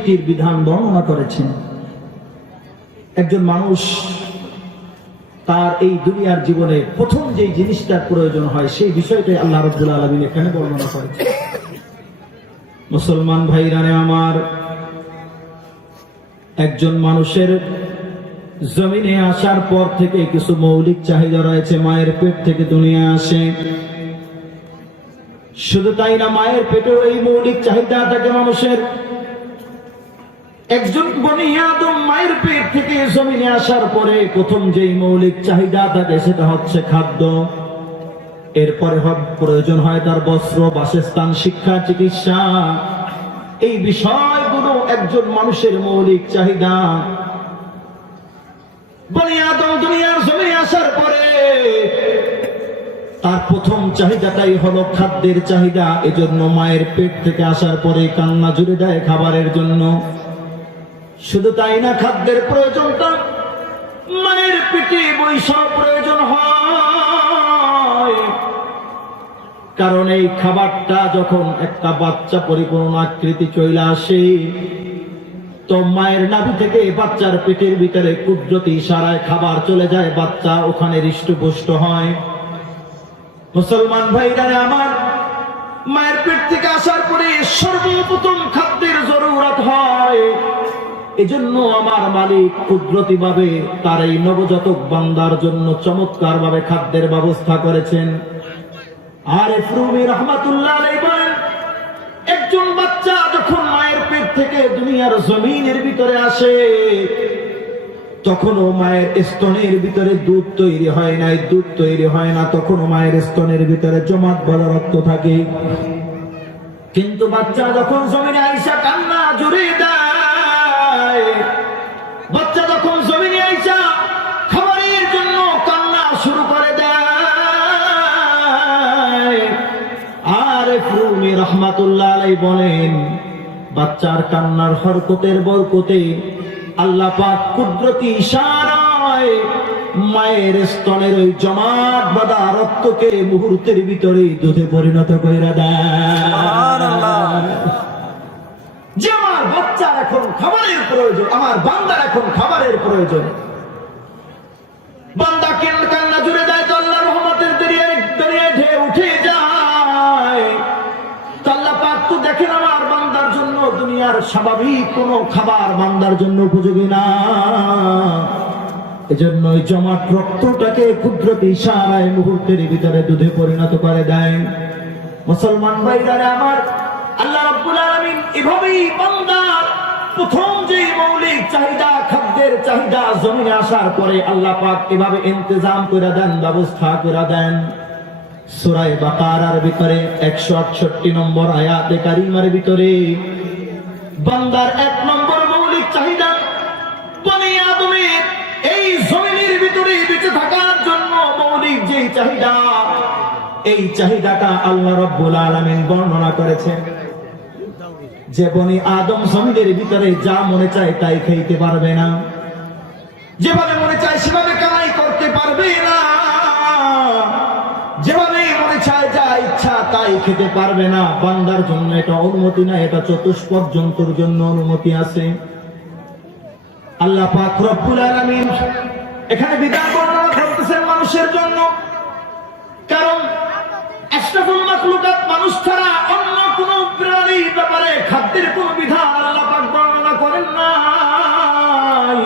এটির বিধান বর্ণনা করেছেন। একজন মানুষ তার এই দুনিয়ার জীবনে প্রথম যে জিনিসটার প্রয়োজন হয়, সেই বিষয়টাই আল্লাহ রব্বুল আলমিন এখানে বর্ণনা করেছেন। মুসলমান ভাইরানে আমার, একজন মানুষের জমিনে আসার পর থেকে কিছু মৌলিক চাহিদা রয়েছে, মায়ের পেট থেকে দুনিয়া আসে। শুধু তাই না, মায়ের পেটেও এই মৌলিক চাহিদা থাকে মানুষের। একজন বনি আদম মায়ের পেট থেকে জমিনে আসার পরে প্রথম যেই মৌলিক চাহিদা থাকে সেটা হচ্ছে খাদ্য। এরপরে প্রয়োজন হয় তার বস্ত্র, বাসস্থান, শিক্ষা, চিকিৎসা। এই বিষয়গুলো একজন মানুষের মৌলিক চাহিদা। বনি আদম দুনিয়ার জমিনে আসার পরে তার প্রথম চাহিদাটাই হলো খাদ্যের চাহিদা। এজন্য মায়ের পেট থেকে আসার পরে কান্না, জুড়ে দেয় খাবারের জন্য। শুধু তাই না খাদ্যের প্রয়োজনটা মায়ের পেটে বৈশাখ প্রয়োজন হয়। কারণ এই খাবারটা যখন একটা বাচ্চা পরিপূর্ণ আকৃতি চলে আসে, তো মায়ের নাভি থেকে বাচ্চার পেটের ভিতরে কুদরতি ইশারায় খাবার চলে যায়, বাচ্চা ওখানে হৃষ্টপুষ্ট হয়। মুসলমান ভাইরা আমার, মায়ের পেট থেকে আসার পরে সর্বপ্রথম খাদ্যের জরুরত হয়। এজন্য আমার মালিক কুদরতি ভাবে তার এই নবজাতক বান্দার জন্য চমৎকার ভাবে খাদ্যের ব্যবস্থা করেছেন। আর এফরুমি রহমাতুল্লাহ একজন বাচ্চা যখন মায়ের পেট থেকে দুনিয়ার জমিনের ভিতরে আসে, তখনও মায়ের স্তনের ভিতরে দুধ তৈরি হয় নাই, দুধ তৈরি হয় না, তখনও মায়ের স্তনের ভিতরে জমাট বলা রক্ত থাকে। কিন্তু বাচ্চা যখন জমিনে আইসা কান্না জুড়ে দেয় বাচ্চার কান্নার হরকতের বরকতে আল্লাহ পাক কুদরতি ইশারায় মায়ের স্তনের ওই জমাট বাঁধা রক্তকে মুহূর্তের ভিতরে দুধে পরিণত করে দেয়। যে আমার বাচ্চার এখন খাবারের প্রয়োজন, আমার বান্দার এখন খাবারের প্রয়োজন। বান্দা কেন কান্না জুড়ে দেয় তো আল্লাহ রহমতের দরিয়ায় দরিয়ায় ঢেউ উঠে যায়। তো আল্লাহ পাক তো দেখেন আমার বান্দার জন্য দুনিয়ার স্বাভাবিক কোনো খাবার বান্দার জন্য উপযোগী না। এজন্য ওই জমাট রক্তটাকে কুদরতি ইশারায় মুহূর্তের ভিতরে দুধে পরিণত করে দেয়। মুসলমান ভাইরারে আমার আল্লাহ রাব্বুল আলামিন এভাবেই বান্দার প্রথম যে মৌলিক চাহিদা, খাদ্যের চাহিদা জমিনে আসার পরে আল্লাহ পাক এভাবে ইন্তজাম করে দেন, ব্যবস্থা করে দেন। সুরায় বাকারার ভিতরে একশো আটষট্টি নম্বর আয়াতে কারিমার ভিতরে, বান্দার এক নম্বর মৌলিক চাহিদা, বনি আদমের এই জমিনের ভিতরে বেঁচে থাকার জন্য মৌলিক যে চাহিদা, এই চাহিদাটা আল্লাহ রব্বুল আলামিন বর্ণনা করেছেন। যে বনি আদম জমিনের ভিতরে যা মনে চায় তাই খাইতে পারবে না। যেভাবে মনে চায় সেভাবে কামাই করতে পারবে না। যেভাবে মনে চায় যা ইচ্ছা তাই খেতে পারবে না। বান্দার জন্য এটা অনুমতি না, এটা চতুষ্পদ জন্তুর জন্য অনুমতি আছে। আল্লাহ পাক এখানে বর্ণনা মানুষের জন্য। কারণ মানুষ ছাড়া প্রাণীর ব্যাপারে খাদ্যের কোন বিধান আল্লাহ পাক বর্ণনা করেন নাই।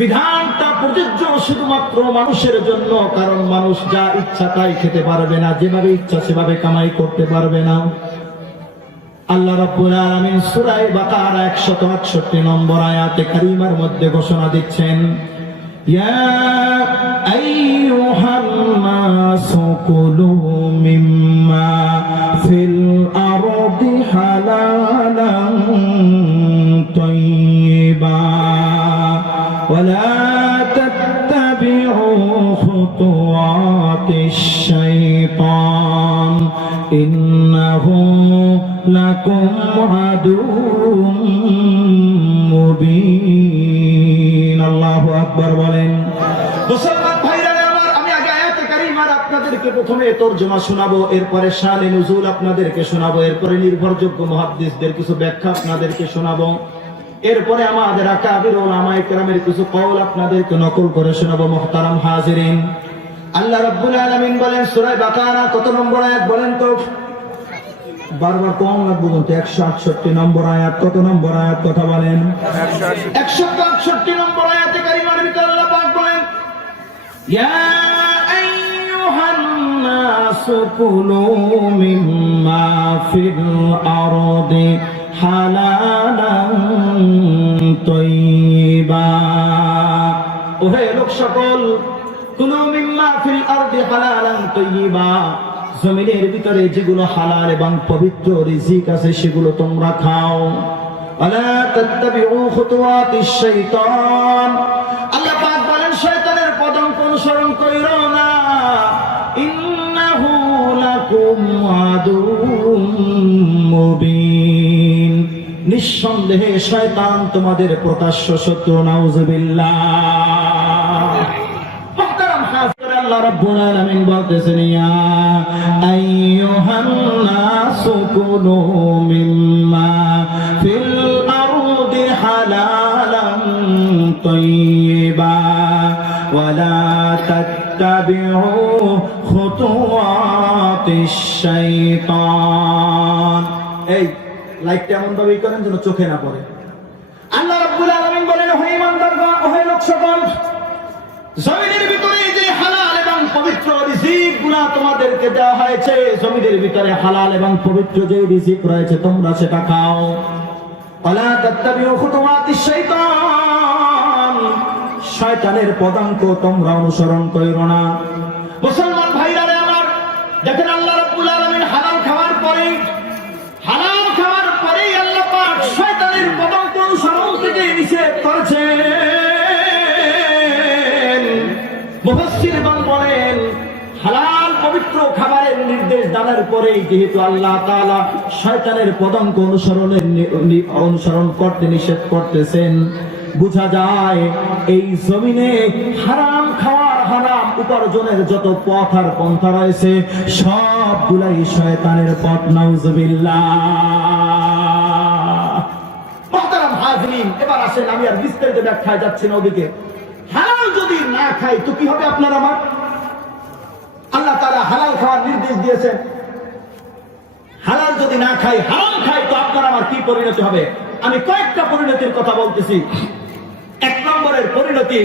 বিধানটা প্রযোজ্য শুধুমাত্র মানুষের জন্য, কারণ মানুষ যা ইচ্ছা তাই খেতে পারবে না, যেভাবে ইচ্ছা সেভাবে কামাই করতে পারবে না। আল্লাহ আলামিন সূরা বাকারা 168 নম্বর আয়াতে কারিমার মধ্যে ঘোষণা দিচ্ছেন, ইয়া আইয়ুহান নাসু কুলু মিম্মা ফিল لكم عدو মুবিন আল্লাহু আকবার বলেন মুসলমান ভাইরা আমার আমি আগে আয়াতে কারিমার আপনাদের আপনাদেরকে প্রথমে তর্জমা শোনাবো এরপরে শানে নজুল আপনাদেরকে শোনাবো এরপরে নির্ভরযোগ্য মহাদ্দিসদের কিছু ব্যাখ্যা আপনাদেরকে শোনাবো এরপরে আমাদের আকাবির ওলামায়ে কেরামের কিছু কওল আপনাদেরকে নকল করে শোনাবো মুহতারাম হাজিরিন আল্লাহ রাব্বুল আলামিন বলেন সূরা বাকারা কত নম্বর আয়াত বলেন তো বারবার কম লাগবে বলতে একশো আটষট্টি নম্বর আয়াত, কত নম্বর আয়াত কথা বলেন? একশো আটষট্টি নম্বর আয়াতে কারিমার ভিতরে আল্লাহ পাক বলেন ওহে লোক সকল কুলু মিম্মা ফিল আরদি হালালান তয়্যিবা জমিনের ভিতরে যেগুলো হালাল এবং পবিত্র রিজিক আছে, সেগুলো তোমরা খাও। আলা শয়তানের অনুসরণ নিঃসন্দেহে শয়তান তোমাদের প্রকাশ্য শত্রু, নাউজুবিল্লাহ। আল্লাহ রাব্বুল আলামিন বলতেছেন, ইয়া আইয়ুহান নাসু কুলু মিম্মা ফিল আরদি হালালান তাইয়্যিবা ওয়ালা তাত্তাবিউ খুতুওয়াতিশ শাইতান। এই, লাইটটা এমন ভাবে করেন যেন চোখে না পড়ে। আল্লাহ রাব্বুল আলামিন বলেন, হে ইমানদারগণ হে লোক সকল জমিনের ভিতরে যে হালাল পবিত্র রিজিকগুলা তোমাদেরকে দেওয়া হয়েছে। জমিনের ভিতরে হালাল এবং পবিত্র যে রিজিক রয়েছে, তোমরা সেটা খাও। শয়তানের পদাঙ্ক তোমরা অনুসরণ করিও না। মুসলমান ভাইরা আমার, দেখেন আল্লাহ রাব্বুল আলামিন হালাল খাওয়ার পরে হালাল খাওয়ার পরেই আল্লাহ পাক শয়তানের পদাঙ্ক অনুসরণ থেকে নিষেধ করেছেন। পবিত্র খাবারের নির্দেশ দানের পরেই যেহেতু আল্লাহ তাআলা শয়তানের পদাঙ্ক অনুসরণের অনুসরণ করতে নিষেধ করতেছেন, বোঝা যায় এই জমিনে হারাম খাওয়ার হারাম উপার্জনের যত পথ আর পন্থা রয়েছে, সবগুলাই শয়তানের পথ এবার আসেন, আমি আর বিস্তারিত ব্যাখ্যায় যাচ্ছি না ওদিকে। হালাল যদি না খাই, তো কি হবে আপনার আমার? আল্লাহ তারা হালাল খাওয়ার নির্দেশ দিয়েছেন। হালাল যদি না খাই, হারাম খাই, তো আপনার আমার কি পরিণতি হবে? আমি কয়েকটা পরিণতির কথা বলতেছি। এক নম্বরের পরিণতি,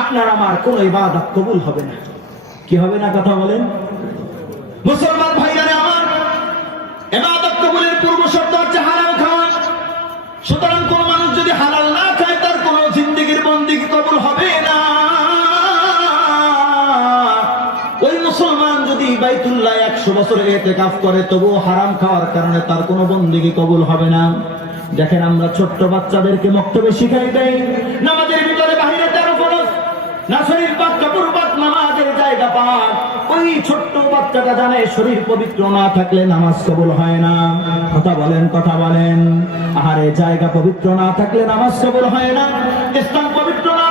আপনার আমার কোন ইবাদত কবুল হবে না। কি হবে না কথা বলেন? মুসলমান ভাইয়ারে আমার এবাদত কবুলের পূর্ব শর্ত হচ্ছে হালাল খাওয়া। সুতরাং কোন মানুষ যদি হালাল না খায়, তার কোন জিন্দিগির বন্দিগি কবুল হবে বাইতুল্লাহ একশো বছর এতে কাজ করে, তবুও হারাম খাওয়ার কারণে তার কোনো বন্দিগি কবুল হবে না। দেখেন আমরা ছোট্ট বাচ্চাদেরকে মক্তবে শিখাই দেই, নামাজের ভিতরে বাহিরে তেরো ফরজ না শরীর কাপড় পাক, নামাজের জায়গা পাক। ওই ছোট্ট বাচ্চাটা জানে শরীর পবিত্র না থাকলে নামাজ কবুল হয় না। কথা বলেন কথা বলেন। আহারে, জায়গা পবিত্র না থাকলে নামাজ কবুল হয় না। ইসলাম পবিত্র না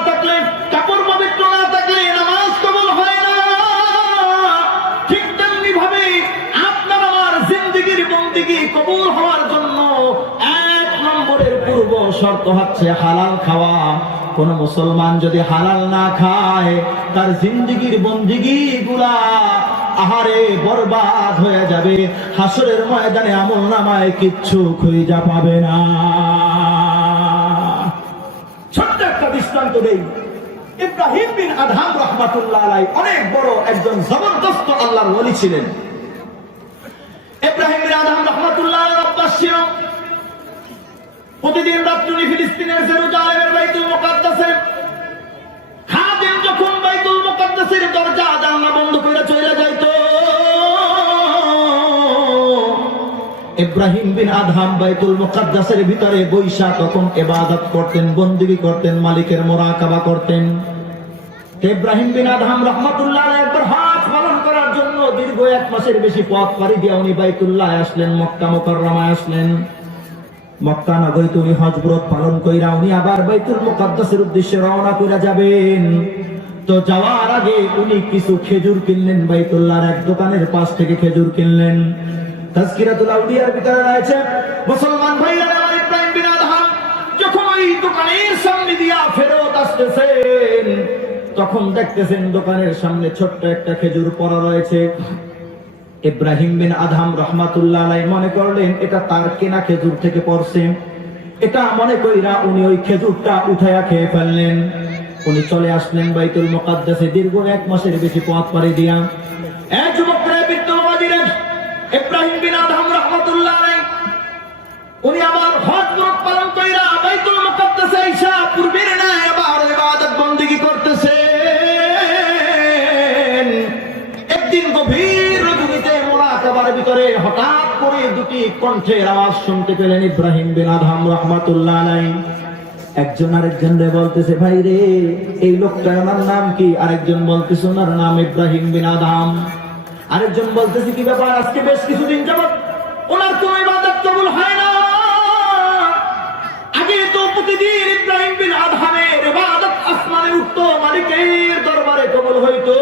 শর্ত হচ্ছে হালাল খাওয়া। কোন মুসলমান যদি হালাল না খায়, তার জিন্দিগির বন্দিগি গুলা আহারে বরবাদ হয়ে যাবে। হাসরের ময়দানে আমল নামায় কিচ্ছু খুঁজা পাবে না। ছোট্ট একটা দৃষ্টান্ত দেই। ইব্রাহিম বিন আদহাম রহমাতুল্লাহ আলাই অনেক বড় একজন জবরদস্ত আল্লাহর ওলি ছিলেন। ইব্রাহিম বিন আদহাম রহমাতুল্লাহ আলাই অভ্যাস ছিল প্রতিদিন রাত্রি ফিলিস্তিনের জেরুজালেমের বাইতুল মুকাদ্দাসে, খাদেম যখন বাইতুল মুকাদ্দাসের দরজা জানলা বন্ধ করে চলে যাইতো। ইব্রাহিম বিন আদহাম বাইতুল মুকাদ্দাসের ভিতরে বৈশা তখন ইবাদত করতেন, বন্দিগি করতেন, মালিকের মোরাকাবা করতেন। ইব্রাহিম বিন আদহাম রহমাতুল্লাহ একবার হজ পালন করার জন্য দীর্ঘ এক মাসের বেশি পথ পাড়ি দিয়ে উনি বাইতুল্লাহ আসলেন, মক্কা মুকাররমায় আসলেন। মক্কা নগরীতে উনি হজ ব্রত পালন কইরা উনি আবার বাইতুল মুকাদ্দাসের উদ্দেশ্যে রওনা কইরা যাবেন। তো যাওয়ার আগে উনি কিছু খেজুর কিনলেন, বাইতুল্লাহর এক দোকানের পাশ থেকে খেজুর কিনলেন। তাজকিরাতুল আউলিয়ার ভিতরে রয়েছে, মুসলমান ভাইরা, আমার ইব্রাহিম বিন যখন ওই দোকানের সামনে দিয়া ফেরত আসতেছেন, তখন দেখতেছেন দোকানের সামনে ছোট্ট একটা খেজুর পড়া রয়েছে। ইব্রাহিম বিন আধাম রহমাতুল্লাহ আলাই মনে করলেন, এটা তার কেনা খেজুর থেকে পড়ছে। এটা মনে কইরা উনি ওই খেজুরটা উঠাইয়া খেয়ে ফেললেন। উনি চলে আসলেন বাইতুল মোকাদ্দাসে দীর্ঘ এক মাসের বেশি পথ পাড়ি দিয়া। এক যুবকরা বিদ্যমান ইব্রাহিম বিন আধাম রহমাতুল্লাহ আলাই উনি আবার করে কণ্ঠের আওয়াজ শুনতে পেলেন ইব্রাহিম বিন আদহাম রাহমাতুল্লাহ আলাইহি। একজন আরেকজন রে বলতেছে, ভাই রে, এই লোকটা আমার নাম কি? আরেকজন বলতেছে, ওনার নাম ইব্রাহিম বিন আদহাম। আরেকজন বলতেছে, কি ব্যাপার? আজকে বেশ কিছুদিন যাবত ওনার কোন ইবাদত কবুল হয় না। আগে তো প্রতিদিন ইব্রাহিম বিন আদহামের ইবাদত আসমানে উঠতো, মালিকের দরবারে কবুল হইতো।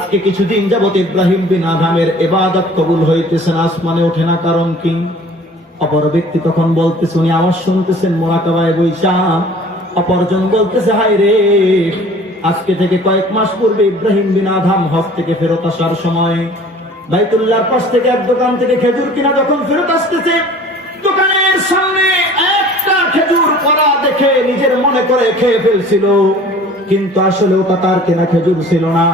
আজকে কিছুদিন যাবত ইব্রাহিম বিন আদহামের ইবাদত কবুল হইতেছে না, আসমানে ওঠে না, কারণ কি? অপর ব্যক্তি তখন বলতেছে, উনি আমার শুনতেছেন, মোরাকাবায় বৈশা অপরজন বলতেছে হাই রে, আজকে থেকে কয়েক মাস পূর্বে ইব্রাহিম বিন আধাম হজ থেকে ফেরত আসার সময় বাইতুল্লাহর পাশ থেকে এক দোকান থেকে খেজুর কিনা যখন ফেরত আসতেছে, দোকানের সামনে একটা খেজুর পড়া দেখে নিজের মনে করে খেয়ে ফেলছিল। কিন্তু আসলে ওটা তার কেনা খেজুর ছিল না।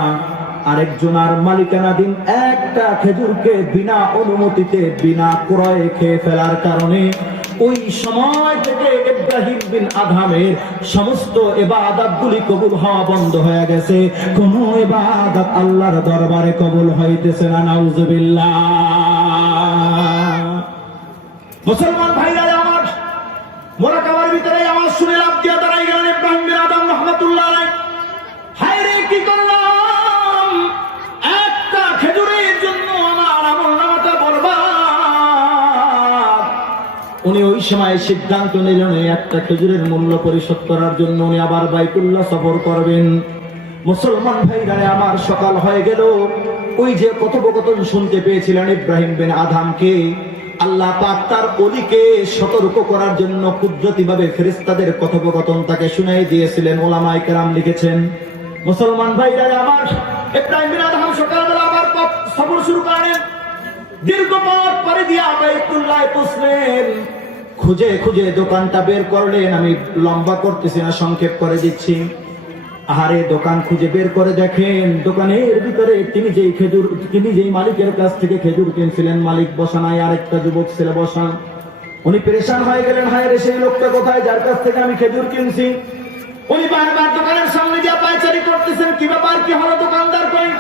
আরেকজন আর মালিকানাধীন একটা খেজুরকে বিনা অনুমতিতে, বিনা ক্রয়ে খেয়ে ফেলার কারণে ওই সময় থেকে ইব্রাহিম বিন আধামের সমস্ত এবাদত গুলি কবুল হওয়া বন্ধ হয়ে গেছে। কোন এবাদত আল্লাহর দরবারে কবুল হইতেছে না, নাউজুবিল্লাহ। মুসলমান ভাইরা আমার মোরাকাবার ভিতরে আমার শুনে লাভ দিয়া দাঁড়াই গেলেন ইব্রাহিম বিন সময় সিদ্ধান্ত নিলেন একটা খেজুরের মূল্য পরিশোধ করার জন্য উনি আবার বাইতুল্লাহ সফর করবেন। মুসলমান ভাইরা আমার সকাল হয়ে গেল। ওই যে কথোপকথন শুনতে পেয়েছিলেন ইব্রাহিম বিন আধামকে আল্লাহ পাক তার অলিকে সতর্ক করার জন্য কুদরতিভাবে ফেরিস্তাদের কথোপকথন তাকে শুনাই দিয়েছিলেন, ওলামায়ে কেরাম লিখেছেন, মুসলমান ভাইরা আমার ইব্রাহিম বিন আধাম সকালবেলা আবার সফর শুরু করেন। দীর্ঘ পথ পাড়ি দিয়া বাইতুল্লাহ পৌঁছলেন। খুঁজে খুঁজে দোকানটা বের করলেন, আমি লম্বা করতেছি না, সংক্ষেপ করে দিচ্ছি। আহারে, দোকান খুঁজে বের করে দেখেন, দোকানের ভিতরে তিনি যেই খেজুর, তিনি যেই মালিকের কাছ থেকে খেজুর কিনছিলেন, মালিক বসা নাই, আরেকটা যুবক ছেলে বসা। উনি পরেশান হয়ে গেলেন, হায় রে, সেই লোকটা কোথায়, যার কাছ থেকে আমি খেজুর কিনছি। উনি বারবার দোকানের সামনে যা পায়চারি করতেছেন, কি ব্যাপার, কি হলো দোকানদার কই?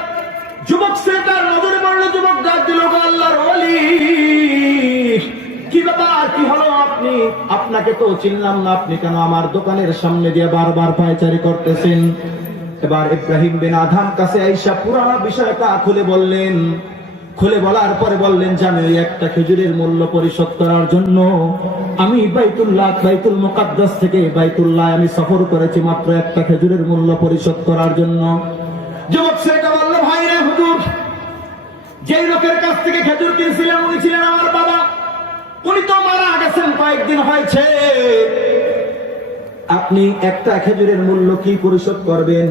যুবক ছেলেটার নজরে পড়ল, যুবক ডাক দিল আল্লাহর ওলি। কি ব্যাপার? কি হলো আপনি? আপনাকে তো চিনলাম না। আপনি কেন আমার দোকানের সামনে দিয়ে বারবার পায়চারি করতেছেন? এবার ইব্রাহিম বিন আধাম কাছে আইসা পুরানা বিষয়টা খুলে বললেন। খুলে বলার পরে বললেন যে আমি ওই একটা খেজুরের মূল্য পরিশোধ করার জন্য আমি বাইতুল্লাহ, বাইতুল মুকাদ্দাস থেকে বাইতুল্লাহ আমি সফর করেছি মাত্র একটা খেজুরের মূল্য পরিশোধ করার জন্য। যুবক ছেলেটা বলল, ভাই রে হুজুর, যেই লোকের কাছ থেকে খেজুর কিনছিলেন, উনি ছিলেন আমার বাবা। উনি তো মারা গেছেন, কয়েকদিন হয়েছে। আপনি একটা খেজুরের মূল্য কি পরিশোধ করবেন?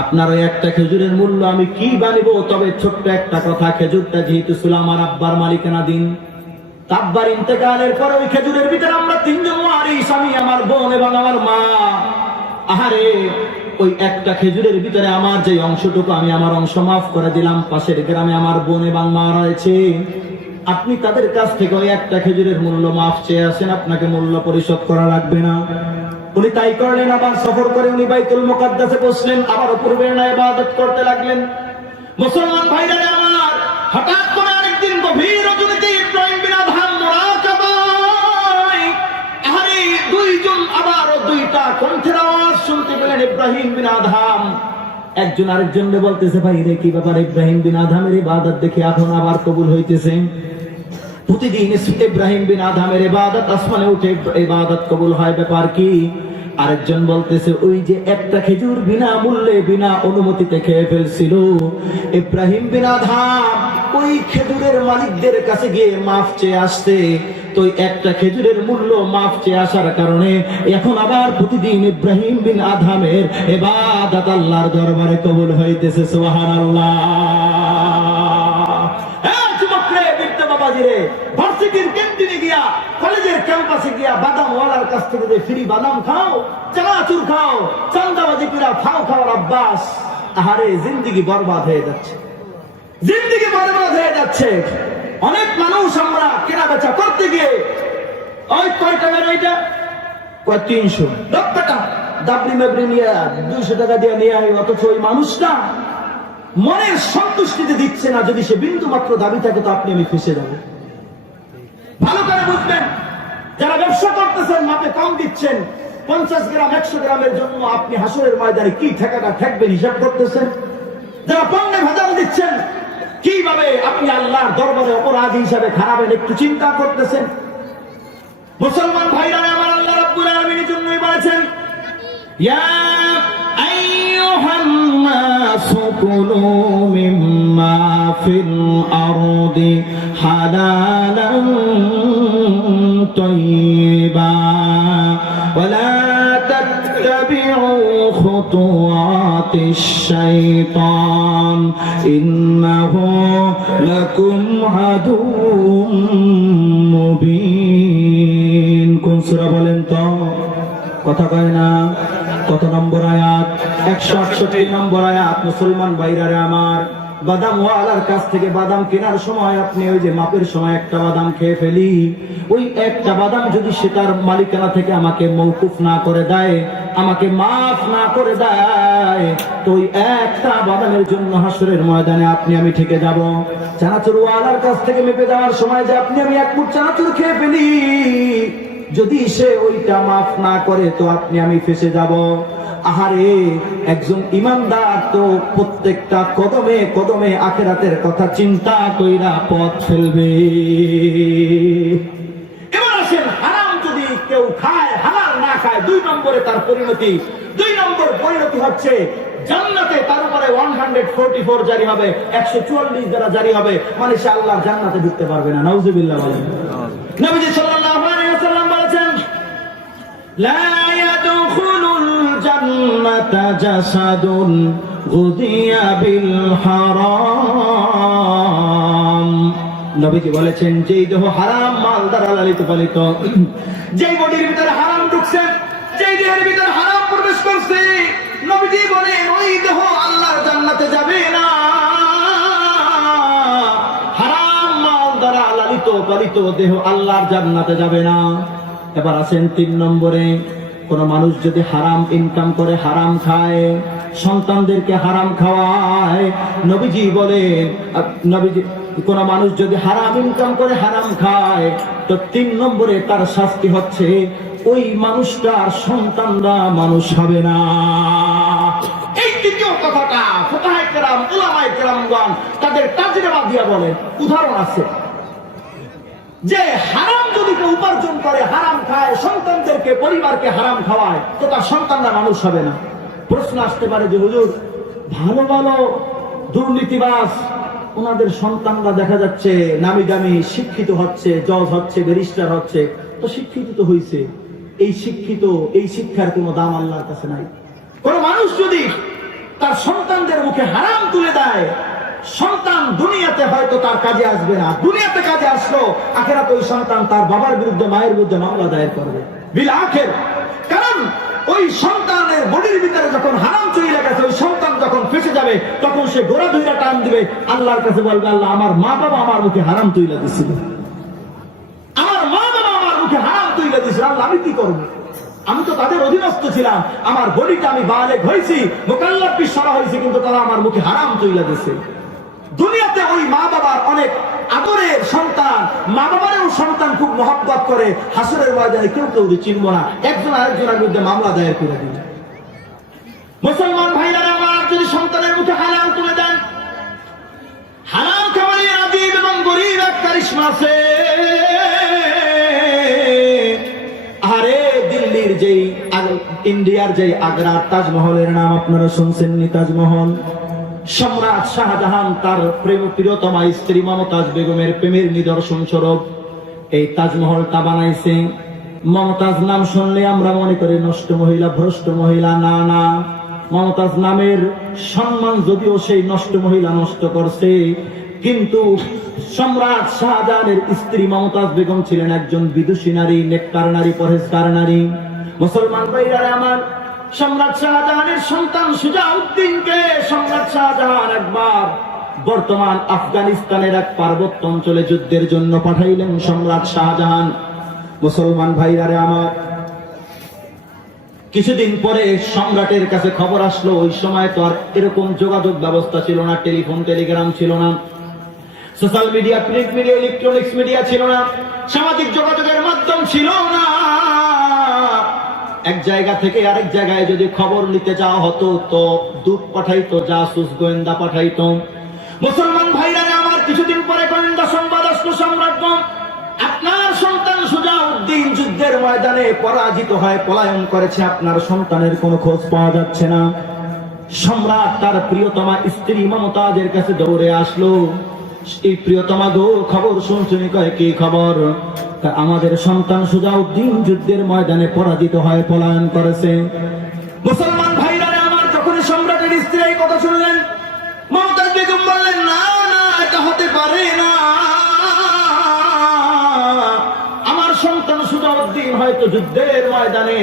আপনার ওই একটা খেজুরের মূল্য আমি কি বানিব? তবে ছোট্ট একটা কথা, খেজুরটা যেহেতু ছিল আমার আব্বার মালিকানা দিন আব্বার ইন্তেকালের পর ওই খেজুরের ভিতরে আমরা তিনজন ওয়ারিস আমি, আমার বোন এবং আমার মা। আহারে, ওই একটা খেজুরের ভিতরে আমার যে অংশটুকু আমি আমার অংশ মাফ করে দিলাম, পাশের গ্রামে আমার বোন এবং মা রয়েছে। আপনি তাদের কাছ থেকে ওই একটা খেজুরের মূল্য মাফ চেয়ে আসেন, আপনাকে মূল্য পরিশোধ করা লাগবে না। উনি তাই করলেন, আবার সফর করে উনি বাইতুল মুকাদ্দাসে বসলেন আবার পূর্বের না ইবাদত করতে লাগলেন। মুসলমান ভাইরা আমার, হঠাৎ করে আরেকদিন গভীর ইব্রাহিম বিন আদহাম দুইজন, আবারও দুইটা কণ্ঠের আওয়াজ শুনতে পেলেন ইব্রাহিম বিন আদহাম। একজন আরেকজনকে বলতেছে ভাই রে কি ব্যাপার ইব্রাহিম বিন আদহামের ইবাদত দেখে এখন আবার কবুল হইতেছে? প্রতিদিন ইব্রাহিম বিন আদহামের ইবাদত, আসমানে উঠে ইবাদত কবুল হয়, ব্যাপার কি? আরেকজন বলতেছে, ওই যে একটা খেজুর বিনা মূল্যে, বিনা অনুমতিতে খেয়ে ফেলছিল ইব্রাহিম বিনা ধাম ওই খেজুরের মালিকদের কাছে গিয়ে মাফ চেয়ে আসছে। তো একটা খেজুরের মূল্য মাফ চেয়ে আসার কারণে এখন আবার প্রতিদিন ইব্রাহিম বিন আধামের এবাদাত আল্লাহর দরবারে কবুল হইতেছে, সুবহানাল্লাহ হ্যাঁ যুবক রে বৃদ্ধ বাবাজি রে ভার্সিটির ক্যান্টিনে গিয়া, কলেজের ক্যাম্পাসে গিয়া বাদাম ওয়ালার কাছ থেকে যে ফ্রি বাদাম খাও, চানাচুর খাও, চান্দাবাজি কিরা ফাও খাওয়ার অভ্যাস, আহারে, জিন্দিগি বরবাদ হয়ে যাচ্ছে। জিন্দিগি বরবাদ হয়ে যাচ্ছে। অনেক মানুষ আমরা কেনা বেচা করতে গিয়ে, ওই কয় টাকার ওইটা কয়, তিনশো। টাকা দাবলি মেবরি নিয়ে দুইশো টাকা দিয়ে নিয়ে আয়, অথচ ওই মানুষটা মনের সন্তুষ্টিতে দিচ্ছে না, যদি সে বিন্দু মাত্র দাবি থাকে, তো আপনি আমি ফেসে যাব। ভালো করে বুঝবেন। যারা ব্যবসা করতেছেন, মাপে কম দিচ্ছেন। পঞ্চাশ গ্রাম, একশো গ্রামের জন্য আপনি হাসরের ময়দানে কি ঠেকাটা ঠেকবেন হিসাব করতেছেন? যারা পণ্যে ভেজাল দিচ্ছেন, কীভাবে আপনি আল্লাহর দরবারে অপরাধী হিসাবে খারাপের একটু চিন্তা করতেছেন? মুসলমান ভাইরা, আমার আল্লাহ রাব্বুল আলামিনের জন্যই বলেছেন, ইয়া আইয়ুহান নাস কুলু মিম্মা ফিল আরদি হালালান তাইয়্যিবা ولا تتبعوا خطوات الشيطان إنه لكم عدو মুবিন কোন সূরা বলেন তো কথা কয় না কত নম্বর আয়াত একশো আটষট্টি নম্বর আয়াত মুসলমান ভাইরারে আমার বাদাম ওয়ালার কাছ থেকে বাদাম কেনার সময় আপনি ওই যে মাপের সময় একটা বাদাম খেয়ে ফেলি। ওই একটা বাদাম যদি সে তার মালিকানা থেকে আমাকে মৌকুফ না করে দেয়, আমাকে মাফ না করে দেয়, তো ওই একটা বাদামের জন্য হাসরের ময়দানে আপনি আমি থেকে যাব। চানাচুর ওয়ালার কাছ থেকে মেপে দেওয়ার সময় যে আপনি আমি এক মুঠ চানাচুর খেয়ে ফেলি। যদি সে ওইটা মাফ না করে তো আপনি আমি ফেসে যাব। আহারে একজন ইমানদার তো প্রত্যেকটা কদমে কদমে আখেরাতের কথা চিন্তা কইরা পথ ফেলবে। এবার আসেন হারাম যদি কেউ খায় হালাল না খায় দুই নম্বরে তার পরিণতি। দুই নম্বর পরিণতি হচ্ছে জান্নাতে তার উপরে ওয়ান হান্ড্রেড ফোরটি ফোর জারি হবে একশো চুয়াল্লিশ দ্বারা জারি হবে মানে সে আল্লাহ জান্নাতে ঢুকতে পারবে না। নাউজুবিল্লাহ বলেন। নবীজি لا يدخل الجنة جسد غذي بالحرام নবীজি বলেছেন যেই দেহ হারাম মাল দ্বারা লালিত পালিত যেই বডির ভিতরে হারাম ঢুকছে যেই দেহের ভিতরে হারাম প্রবেশ করছে নবীজি বলেন ওই দেহ আল্লাহর জান্নাতে যাবে না হারাম মাল দ্বারা লালিত পালিত দেহ আল্লাহর জান্নাতে যাবে না এবার আছেন তিন নম্বরে। কোন মানুষ যদি হারাম ইনকাম করে, হারাম খায়, সন্তানদেরকে হারাম খাওয়ায়, নবীজি বলে নবীজি, কোন মানুষ যদি হারাম ইনকাম করে, হারাম খায়, তো তিন নম্বরে তার শাস্তি হচ্ছে, ওই মানুষটার সন্তানরা মানুষ হবে না। এই তৃতীয় কথাটা ফোকাহায় কেরাম, উলামায় কেরামগণ তাদের তাজরেবা দিয়া বলেন। উদাহরণ আছে। যে হারাম যদি কেউ উপার্জন করে, হারাম খায়, সন্তানদেরকে, পরিবারকে হারাম খাওয়ায়, তো তার সন্তানরা মানুষ হবে না। প্রশ্ন আসতে পারে যে, হুজুর, ভালো ভালো দুর্নীতিবাস ওনাদের সন্তানরা দেখা যাচ্ছে নামি দামি, শিক্ষিত হচ্ছে, জজ হচ্ছে, ব্যারিস্টার হচ্ছে, তো শিক্ষিত তো হয়েছে এই শিক্ষিত, এই শিক্ষার কোনো দাম আল্লাহর কাছে নাই। কোন মানুষ যদি তার সন্তানদের মুখে হারাম তুলে দেয় সন্তান দুনিয়াতে হয়তো তার কাজে আসবে না। দুনিয়াতে কাজে আসলো, আখেরাতে ওই সন্তান তার বাবার বিরুদ্ধে, মায়ের বিরুদ্ধে মামলা দায়ের করবে। বিল আখের। কারণ ওই সন্তানের বডির ভিতরে যখন হারাম চলে গেছে, ওই সন্তান যখন ফেসে যাবে, তখন সে গোড়া ধুইরা টান দিবে। আল্লাহর কাছে বলবে, আল্লাহ, আমার মা বাবা আমার মুখে হারাম তৈলা দিছিল। আমার মা বাবা আমার মুখে হারাম তৈলা দিছিল। আল্লাহ, আমি কি করব? আমি তো তাদের অধীনস্থ ছিলাম। আমার বডিটা আমি বালেক হয়েছি মোকাল্লাপ বিশ্বরা হয়েছি, কিন্তু তারা আমার মুখে হারাম তৈলা দিছে। দুনিয়াতে ওই মা বাবার অনেক আদরের সন্তান, মা বাবারেও সন্তান খুব মহব্বত করে। হাসরের ময়দানে কেউ কেউ চিনব না। একজন আরেকজনের বিরুদ্ধে মামলা দায়ের করে দিবে মুসলমান ভাইরা আমার, যদি সন্তানের মুখে হালাল তুলে দেন, হালাল খাবারে আদিব এবং গরিব এক কারিশমা আছে। আরে দিল্লির যেই ইন্ডিয়ার যে আগ্রার তাজমহলের নাম আপনারা শুনছেন নি তাজমহল? সম্রাট শাহজাহান তার প্রেম প্রিয়তমা স্ত্রী মমতাজ বেগমের প্রেমের নিদর্শন স্বরূপ। এই তাজমহলটা বানাইছে। মমতাজ নাম শুনলে আমরা মনে করি নষ্ট মহিলা, ভ্রষ্ট মহিলা, না না। মমতাজ নামের সম্মান যদিও সেই নষ্ট মহিলা নষ্ট করছে, কিন্তু সম্রাট শাহজাহানের স্ত্রী মমতাজ বেগম ছিলেন একজন বিদুষী নারী, নেককার নারী পরেজকার নারী। মুসলমান ভাইরা আমার সম্রাট শাহজাহানের সন্তান সুজাউদ্দিনকে সম্রাট শাহজাহান একবার বর্তমান আফগানিস্তানের এক পার্বত্য অঞ্চলে যুদ্ধের জন্য পাঠাইলেন সম্রাট শাহজাহান। মুসলমান ভাইরারে আমার, কিছুদিন পরে সম্রাটের কাছে খবর আসলো, ওই সময় তো আর এরকম যোগাযোগ ব্যবস্থা ছিল না, টেলিফোন, টেলিগ্রাম ছিল না, social media, print media, electronics media ছিল না, সামাজিক যোগাযোগের মাধ্যম ছিল না। এক জায়গা থেকে আরেক জায়গায় যদি খবর নিতে যাওয়া হতো তো দূত পাঠাইতো, জাসুস গোয়েন্দা পাঠাইতো। মুসলমান ভাইরা, আমার কিছুদিন পরে গোয়েন্দা সংবাদ আসলো সম্রাটগণ আপনার সন্তান সুজা উদ্দিন যুদ্ধের ময়দানে পরাজিত হয়, পলায়ন করেছে। আপনার সন্তানের কোনো খোঁজ পাওয়া যাচ্ছে না। সম্রাট তার প্রিয়তমা স্ত্রী মমতাজের কাছে দৌড়ে আসলো। এই প্রিয়তমা খবর শুনছুনি খবর? আমাদের সন্তান সুজাউদ্দিন যুদ্ধের ময়দানে পরাজিত হয়, পলায়ন করেছে। মুসলমান ভাইরা আমার যখন সম্রাটের স্ত্রী এই কথা শুনলেন মমতাজ বেগম বললেন, না না, এটা হতে পারে না। আমার সন্তান সুজাউদ্দিন হয়তো যুদ্ধের ময়দানে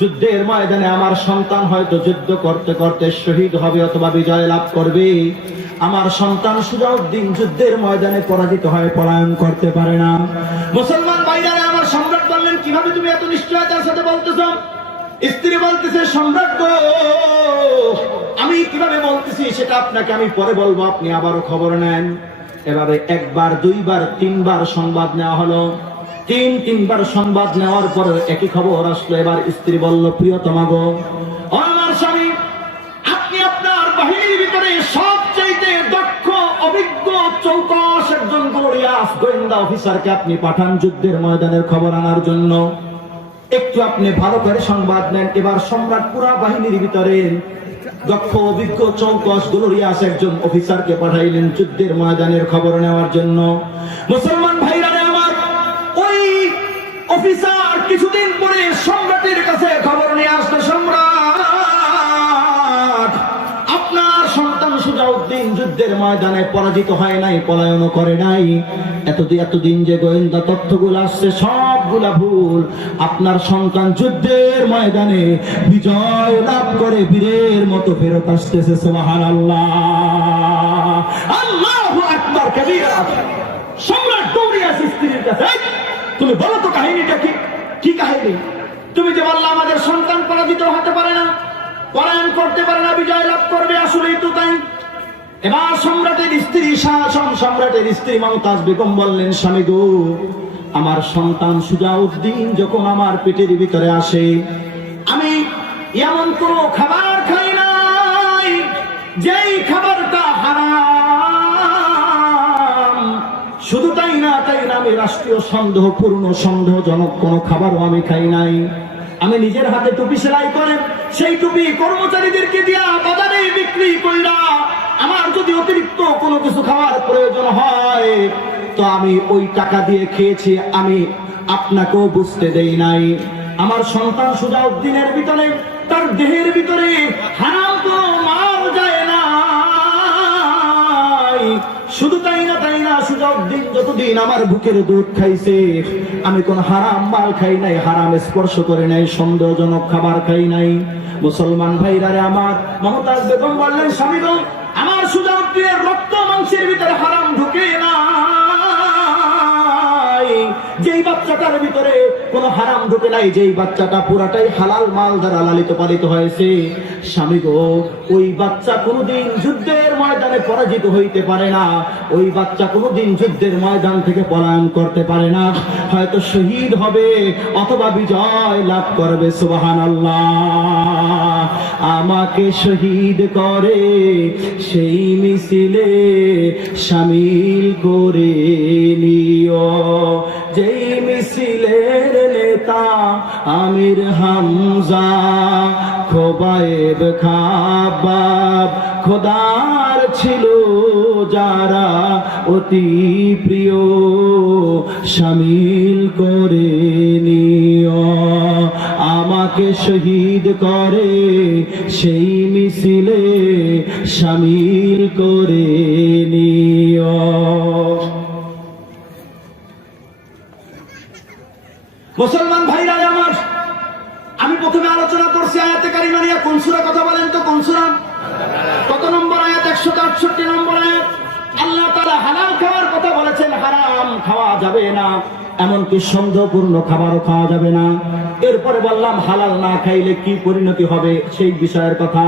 যুদ্ধের ময়দানে আমার সন্তান হয়তো যুদ্ধ করতে করতে শহীদ হবে অথবা বিজয় লাভ করবে। আমার সন্তান সুজাউদ্দিন যুদ্ধের ময়দানে পরাজিত হয়ে পলায়ন করতে পারে না। মুসলমান ভাইরারে আমার সম্রাট বললেন কীভাবে তুমি এত নিশ্চয়তার সাথে বলতেছ? স্ত্রী বলতেছে সম্রাট গো, আমি কীভাবে বলতেছি সেটা আপনাকে আমি পরে বলব আপনি আবারও খবর নেন। এভাবে একবার দুইবার তিনবার সংবাদ নেওয়া হলো। তিন তিনবার সংবাদ নেওয়ার পর একই খবর আসলো। এবার স্ত্রী বলল প্রিয়তমা গো চৌকস একজন গ্লোরিয়াস গোয়েন্দা অফিসারকে আপনি পাঠান যুদ্ধের ময়দানের খবর আনার জন্য। একটু আপনি ভালো করে সংবাদ নেন। এবার সম্রাট পুরা বাহিনীর ভিতরে দক্ষ, অভিজ্ঞ চৌকস গ্লোরিয়াস একজন অফিসারকে পাঠাইলেন যুদ্ধের ময়দানের খবর নেওয়ার জন্য। মুসলমান ভাইরা আমার, ওই অফিসার কিছুদিন পরে সম্রাটের কাছে খবর নিয়ে আসলো। সম্রাট! সন্তান সুজাউদ্দিন যুদ্ধের ময়দানে পরাজিত হয় নাই, পলায়নও করে নাই। এতদিন এতদিন যে গোয়েন্দা তথ্যগুলো আসছে, সবগুলা ভুল। আপনার সন্তান যুদ্ধের ময়দানে বিজয় লাভ করে, বীরের মতো ফেরত আসতেছে সোহান আল্লাহ আল্লাহ আকবার, কবিরা। সম্রাট দৌড়ে আসে স্ত্রীর কাছে তুমি বলো তো কাহিনীটা কি? কি কাহিনী? তুমি যে বললা আমাদের সন্তান পরাজিত হতে পারে না, পলায়ন করতে পারে না, বিজয় লাভ করবে, আসলেই তো তাই। এবার সম্রাটের স্ত্রী শাসন, সম্রাটের স্ত্রী মমতাজ বেগম বললেন, স্বামী গো, আমার সন্তান সুজাউদ্দিন যখন আমার পেটের ভিতরে আসে, আমি এমন কোন খাবার খাই নাই, যেই খাবারটা হারাম। শুধু তাই না তাই না, আমি রাষ্ট্রীয় সন্দেহ, পূর্ণ সন্দেহজনক কোনো খাবারও আমি খাই নাই। আমি নিজের হাতে টুপি সেলাই করে, সেই টুপি কর্মচারীদেরকে দিয়া বাজারে বিক্রি কইরা আমার যদি অতিরিক্ত কোনো কিছু খাওয়ার প্রয়োজন হয়, তো আমি ওই টাকা দিয়ে খেয়েছি, আমি আপনাকেও বুঝতে দেই নাই। আমার সন্তান সুজাউদ্দিনের ভিতরে, তার দেহের ভিতরে হারাম কোনো মাল যায় না শুধু তাই না তাই না, সুজাউদ্দিন যতদিন আমার বুকের দুধ খাইছে, আমি কোন হারাম মাল খাই নাই, হারাম স্পর্শ করে নাই, সন্দেহজনক খাবার খাই নাই। মুসলমান ভাইরারে আমার মমতাজ বেগম বললেন, স্বামী গো, দিয়ে রক্ত মাংসের ভিতরে হারাম ঢুকে না। যেই বাচ্চাটার ভিতরে কোনো হারাম ঢুকে নাই, যেই বাচ্চাটা পুরাটাই হালাল মাল দ্বারা লালিত পালিত হয়েছে, স্বামী গো, ওই বাচ্চা কোনোদিন যুদ্ধের ময়দানে পরাজিত হইতে পারে না, ওই বাচ্চা কোনোদিন যুদ্ধের ময়দান থেকে পলায়ন করতে পারে না, হয়তো শহীদ হবে অথবা বিজয় লাভ করবে সুবাহান আমাকে শহীদ করে সেই মিছিলে সামিল করে নিও। যেই মিছিলের নেতা আমির হামজা, খোবায়েব খাবাব, খোদার ছিল যারা অতি প্রিয় শামিল করে নিও আমাকে শহীদ করে সেই মিছিলে সামিল করে মুসলমান ভাইরা আমার, আমি প্রথমে আলোচনা করছি আয়াতে কারি মারিয়া কোন সুরা কথা বলেন তো, কোন সুরা? কত নম্বর আয়াত? একশো আটষট্টি নম্বর আয়াত? আল্লাহ তারা হালাল খাওয়ার কথা বলেছেন, হারাম খাওয়া যাবে না, এমনকি সন্দেহপূর্ণ খাবারও খাওয়া যাবে না। এরপরে বললাম, হালাল না খাইলে কি পরিণতি হবে? সেই বিষয়ের কথা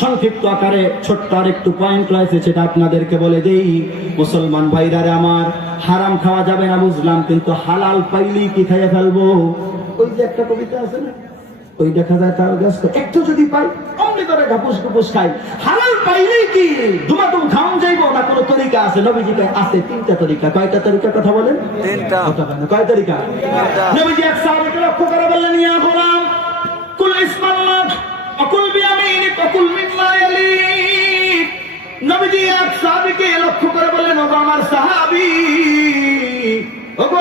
সংক্ষিপ্ত আকারে ছোট্ট আরেকটু পয়েন্ট রয়েছে সেটা আপনাদেরকে বলে দেই। মুসলমান ভাইরারে আমার, হারাম খাওয়া যাবে না বুঝলাম, কিন্তু হালাল পাইলেই কি খাইয়ে ফেলব? ওই যে একটা কবিতা আছে না? ওই দেখা যায় তার গাছ একটু যদি পাই অমনি করে ঘাপুস ঘুপুস খাই। হালাল পাইলেই কি? দুমাতুম খাওন যাইবো না কোনো তরিকা আছে? নবীজিকে আছে তিনটা তরিকা। কয়টা তরিকা কথা বলেন? তিনটা। কয় তরিকা। নবীজি এক সাহাবীকে লক্ষ্য করে বললেন ইয়া গোলাম কুল ইসমাল্লাহ অকুল বিয়ামিনিক অকুল মিম্মা ইয়ালিক নবীজি এক সাহাবীকে লক্ষ্য করে বললেন ওগো আমার সাহাবী ওগো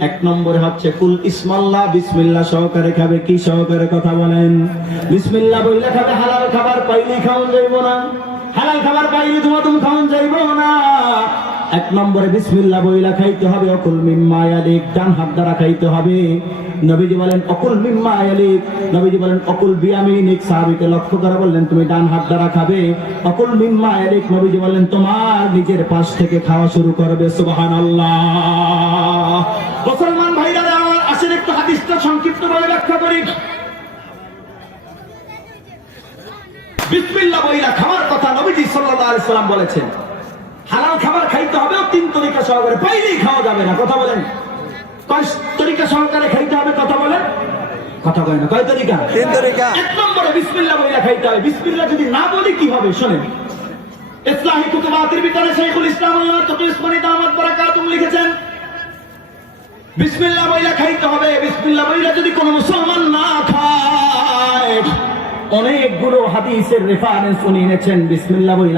এক নম্বর হচ্ছে কি সহকারে কথা বলেন? বিসমিল্লাহ বইলে খাবে খাবার পাইলেই খাওয়ান যাইব না। হালাল খাবার পাইলে তোমার তুমি খাওয়ান যাইব না। এক নম্বরে বিসমিল্লা বইলা খাইতে হবে, অকুল মিম্মা ইয়ালিক ডান হাত দ্বারা খাইতে হবে। নবীজি বলেন, অকুল মিম্মা ইয়ালিক নবীজি বলেন, অকুল বিয়ামিনিক, সাহাবীকে লক্ষ্য করে বললেন, তুমি ডান হাত দ্বারা খাবে। অকুল মিম্মা ইয়ালিক নবীজি বললেন তোমার নিজের পাশ থেকে খাওয়া শুরু করবে, সুবহানাল্লাহ। মুসলমান ভাইরা আমার আসেন, একটু হাদিসটা সংক্ষিপ্ত ভাবে ব্যাখ্যা করি। বিসমিল্লাহ বইলা খাওয়ার কথা নবীজি সাল্লাল্লাহু আলাইহি সাল্লাম বলেছেন। হালাল খাবার খাইতে হবে তিন তরিকা সহকারে। পাইলেই খাওয়া যাবে না কথা বলেন। কয় তরিকা সহকারে খাইতে হবে কথা বলেন। কথা বলেন কয় তরিকা? তিন তরিকা। এক নম্বরে বিসমিল্লাহ বইলা খাইতে হবে। বিসমিল্লাহ যদি না বলি কি হবে? শোনেন। ইসলামী কুতুবাতের ভিতরে শাইখুল ইসলাম আল্লাহ তত ইসমানী দামাত বারাকাতুম লিখেছেন বিসমিল্লাহ বইলা খাইতে হবে। বিসমিল্লাহ বইলা যদি কোনো মুসলমান না খায় অনেকগুলো হাদিসের রেফারেন্স উনি এনেছেন বিসমিল্লাহ বইলা